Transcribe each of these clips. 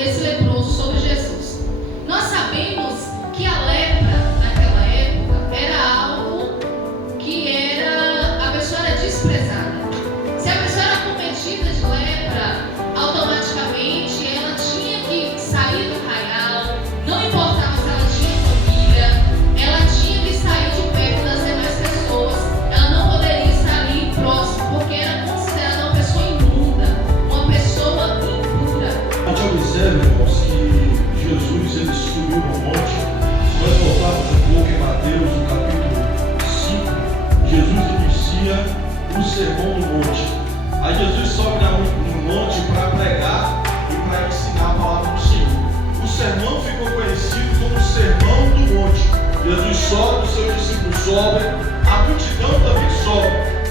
esse leproso, sobre Jesus. Nós sabemos que a lepra, naquela época, era algo que a pessoa era desprezada. Se a pessoa era cometida de lepra, automaticamente ela tinha que sair do arraial, não importava se ela tinha família, ela tinha que sair de perto das demais pessoas, ela não poderia estar ali próximo, porque era considerada uma pessoa imunda, uma pessoa impura. A gente observa, irmãos, que Jesus ele subiu no monte. Se nós voltarmos um pouco em Mateus, no capítulo 5, Jesus inicia o sermão do monte. Aí Jesus sobe no monte para pregar e para ensinar a palavra do Senhor. O sermão ficou conhecido como o sermão do monte. Jesus sobe, os seus discípulos sobem, a multidão também sobe.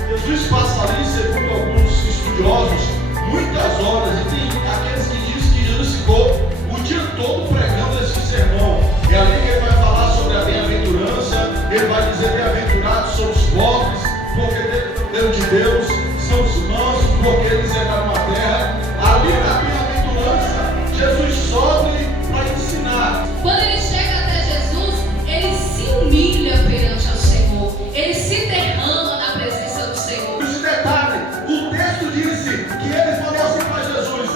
Jesus passa ali, segundo alguns estudiosos, muitas horas, e tem aqueles que dizem que Jesus ficou o dia todo pregando esse sermão. É ali que ele vai falar sobre a bem-aventurança, ele vai dizer: bem-aventurados são os pobres, porque Deus de Deus, são os mansos, porque eles herdaram a terra. Ali na bem-aventurança, Jesus sobe para ensinar. Quando ele chega até Jesus, ele se humilha perante ao Senhor, ele se derrama na presença do Senhor. Esse detalhe, o texto disse que ele falou assim para Jesus: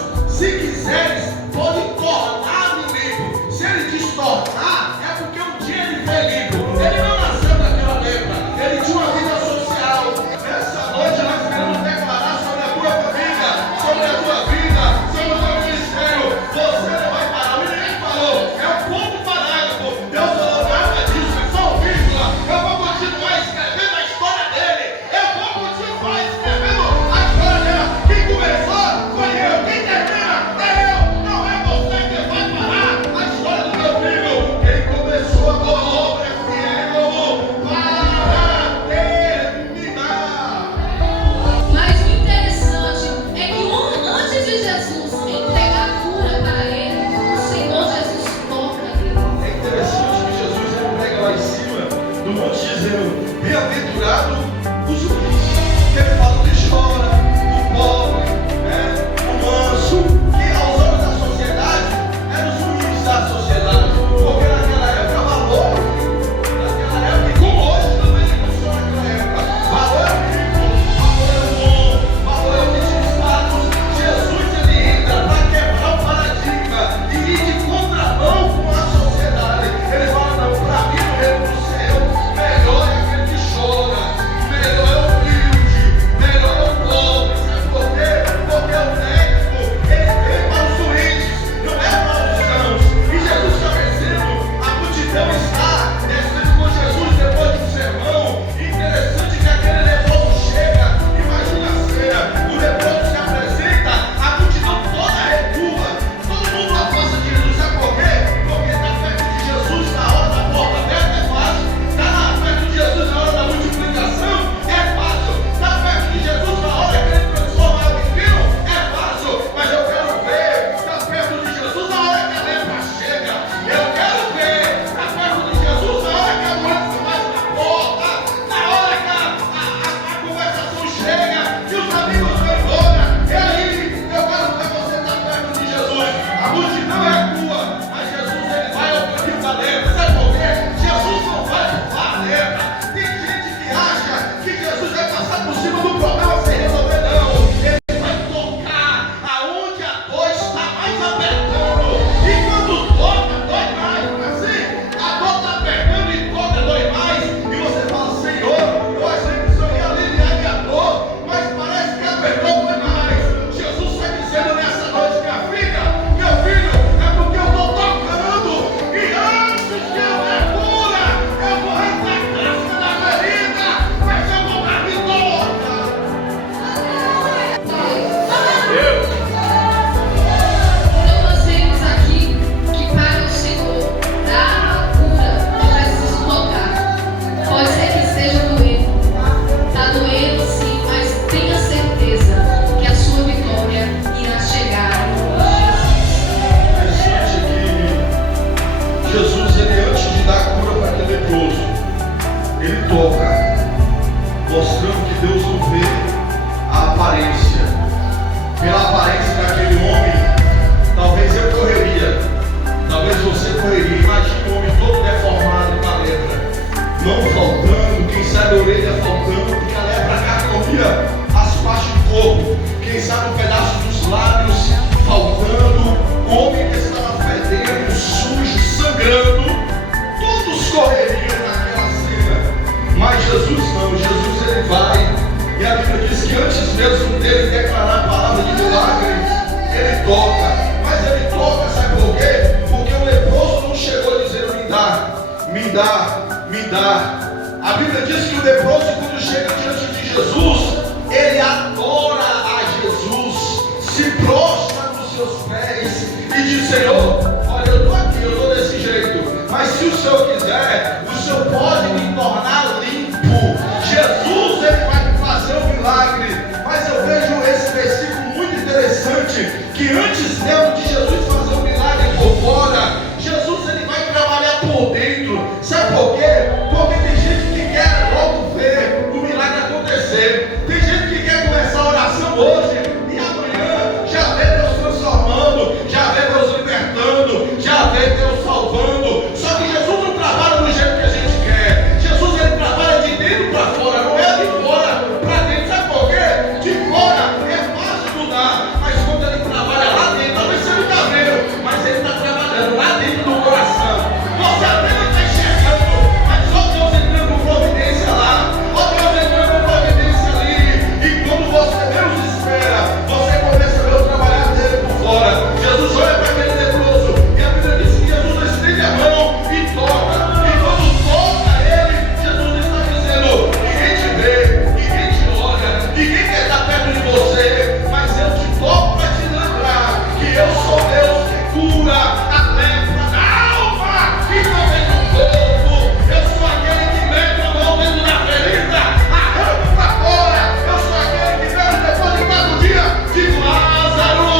Senhor, olha, eu estou aqui, eu estou desse jeito, mas se o Senhor quiser, o Senhor pode me tornar limpo. Jesus, ele vai me fazer um milagre. Mas eu vejo esse versículo muito interessante, que antes mesmo de Jesus fazer um milagre por fora, Jesus, ele vai trabalhar por dentro. Sabe por quê? Porque tem gente que quer logo ver o milagre acontecer. Tem gente que quer começar a oração hoje e amanhã já vê Deus transformando, já vê Deus libertando, já vê Deus salvando. Só que Jesus não trabalha do jeito que a gente quer. Jesus, ele trabalha de dentro para fora, não é de fora para dentro. Sabe por quê? De fora é fácil mudar, mas quando ele trabalha lá dentro, talvez você não está vendo, mas ele está trabalhando lá dentro do coração. Você apenas está enxergando, mas só Deus entrando com providência lá, ó Deus entrando com providência ali. E quando você menos espera, você começa a ver o trabalhar dele por fora. Jesus olha para aquele leproso e a Bíblia diz que Jesus estende a mão e toca. E quando toca ele, Jesus está dizendo: ninguém te vê, ninguém te olha, ninguém quer estar perto de você, mas eu te toco para te lembrar que eu sou Deus que cura a lepra da alma e também do corpo. Eu sou aquele que mete a mão dentro da ferida, arranca para fora. Eu sou aquele que mesmo depois de 4 dias digo: Lázaro,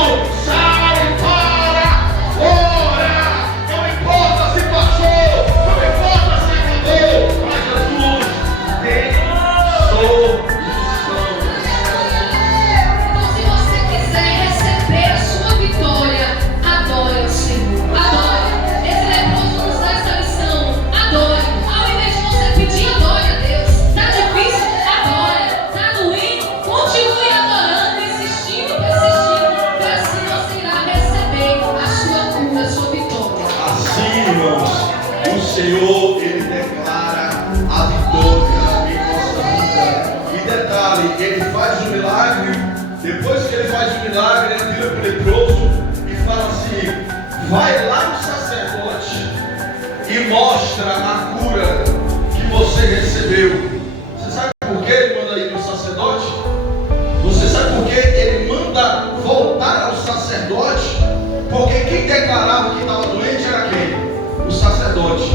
sai fora. Não importa se passou, não importa se acabou, mas Jesus tem solução. Então, se você quiser receber a sua vitória, adore ao Senhor. Adore. Esse leproso nos dá essa lição. Adore. Ao invés de você pedir, adore a Deus. Está difícil? Adore. Está doendo? Continue adorando, insistindo, persistindo. Que assim você irá receber a sua cura, a sua vitória. Assim, irmãos, o Senhor, ele declara a vitória em nossa vida. E detalhe, ele faz o milagre. Depois que ele faz o milagre, ele vira para o leproso e fala assim: vai lá no sacerdote e mostra a cura que você recebeu. Você sabe por que ele manda ir no sacerdote? Você sabe por que ele manda voltar ao sacerdote? Porque quem declarava que estava doente era quem? O sacerdote.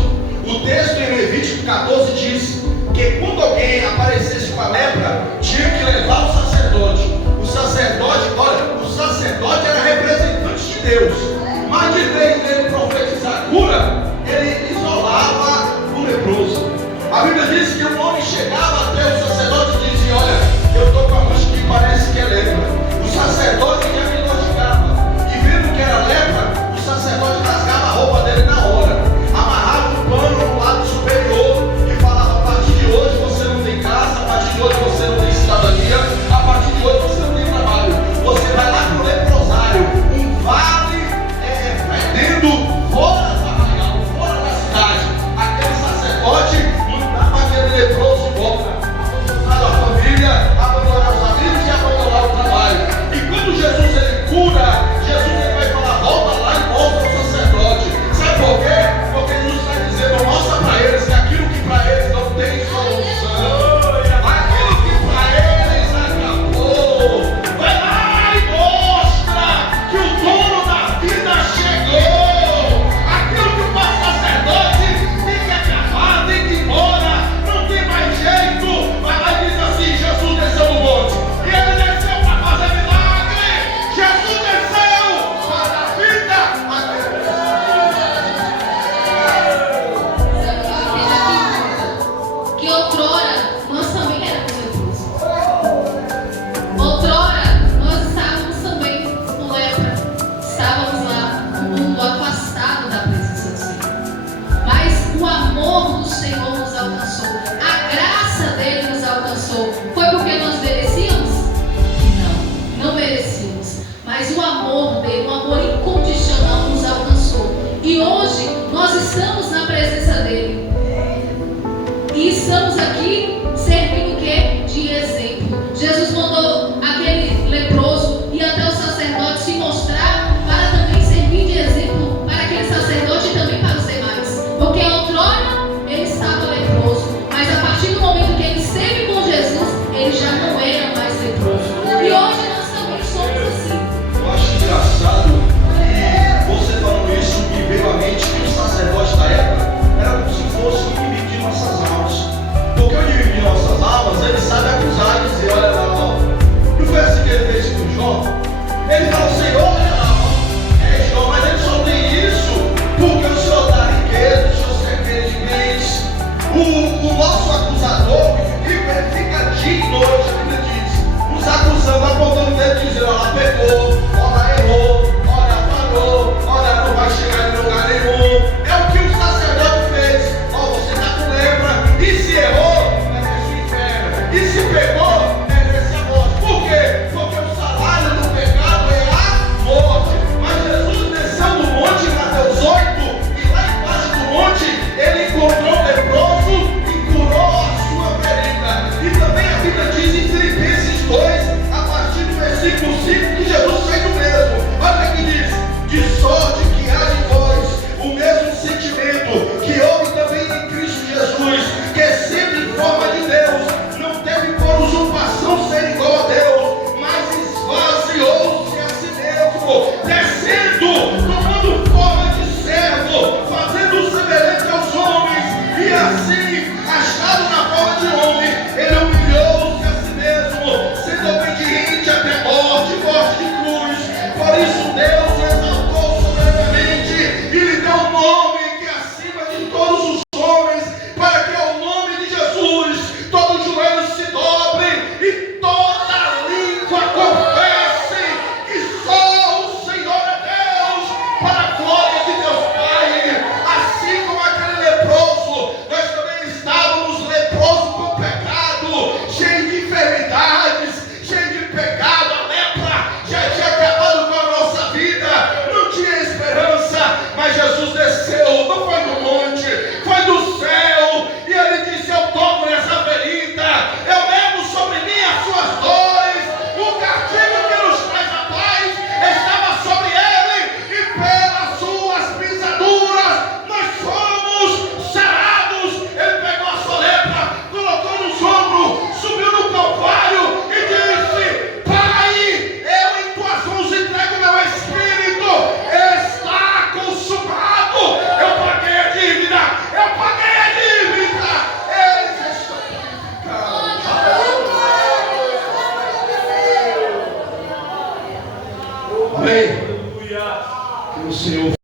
O texto em Levítico 14 diz que quando alguém aparecesse com a lepra, tinha que levar o sacerdote. O sacerdote, olha, o sacerdote era representante de Deus. Mas de vez dele profetizar a cura, ele isolava o leproso. A Bíblia diz que um homem chegava até o sacerdote e dizia: olha, eu estou com a mancha que parece que é lepra. O sacerdote já diagnosticava. E vendo que era lepra, o sacerdote acusação, vai apontando o dedo dizendo, ela pecou,